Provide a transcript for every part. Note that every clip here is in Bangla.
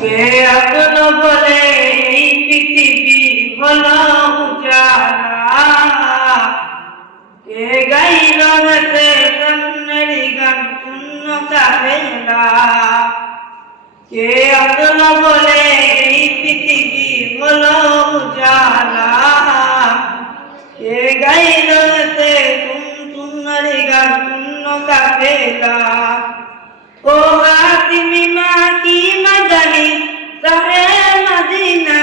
কে আসলো বলে এই পৃথিবী হলো উজালা, কে গাইল রাতে সামনের গান শূন্য কাফেলা, কে আসলো বলে এই পৃথিবী হলো উজালা, কে গাইল রাতে শূন্যের গান শূন্য কাফেলা। ও হাতিমি মা কি মাদানি সাহে মদিনা,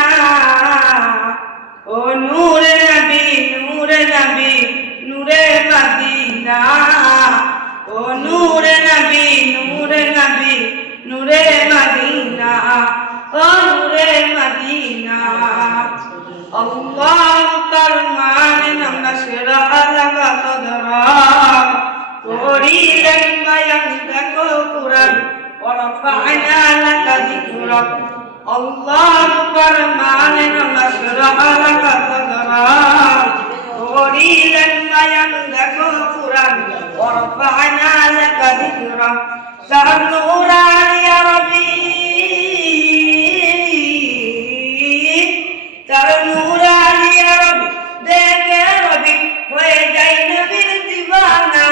ও নূরে নবী নূরে নবী নূরে মদিনা, ও নূরে নবী নূরে নবী নূরে মদিনা, ও নূরে মদিনা। আল্লাহ তারমান নাশরা লাকা সদরা, করিলেন বায়ান দেখো কুরআন ওয়ারফা'না লাকা যিকরাক। আল্লাহ ফরমান নাশরা লাকা সদরা, করিলেন বায়ান দেখো কুরআন ওয়ারফা'না লাকা যিকরাক। তার নূরান ইয়া রবি, তার নূরান ইয়া রবি দেখে রবি হয়ে যায় নবীর দিওয়ানা।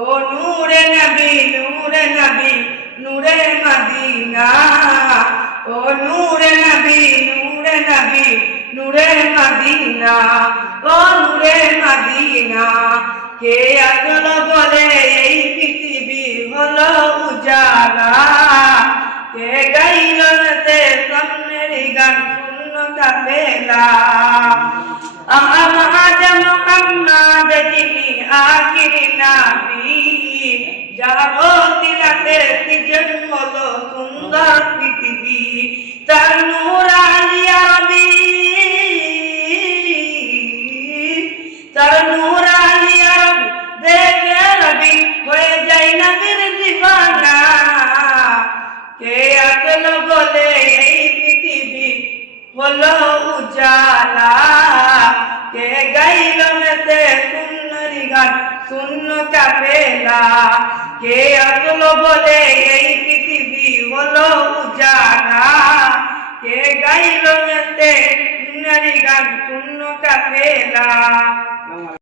ও নূরে নবী নূরে নবী নূরে মদিনা, ও নূরে নবী নূরে নবী নূরে মদিনা, ও নূরে মদিনা। কে আসলো বলে এই পৃথিবী হলো উজালা, কে গাইল রাতে সামনের গান শূন্য কাফেলা। আহমদ মুহাম্মদ যিনি আখির নবী, যার ওসিলাতে সৃজন হলো সুন্দর পৃথিবী। তার নূর আলিয়া রবি, তার নূর আলিয়া রবি দেখে রবি হয়ে যায় নবীর দিওয়ানা। কে আসলো বলে এই পৃথিবী হলো উজালা, কে গাইল রাতে শূন্যের গান শূন্য কাফেলা, কে আসলো বলে এই পৃথিবী হলো উজালা, কে গাইল রাতে শূন্যের গান শূন্য কাফেলা।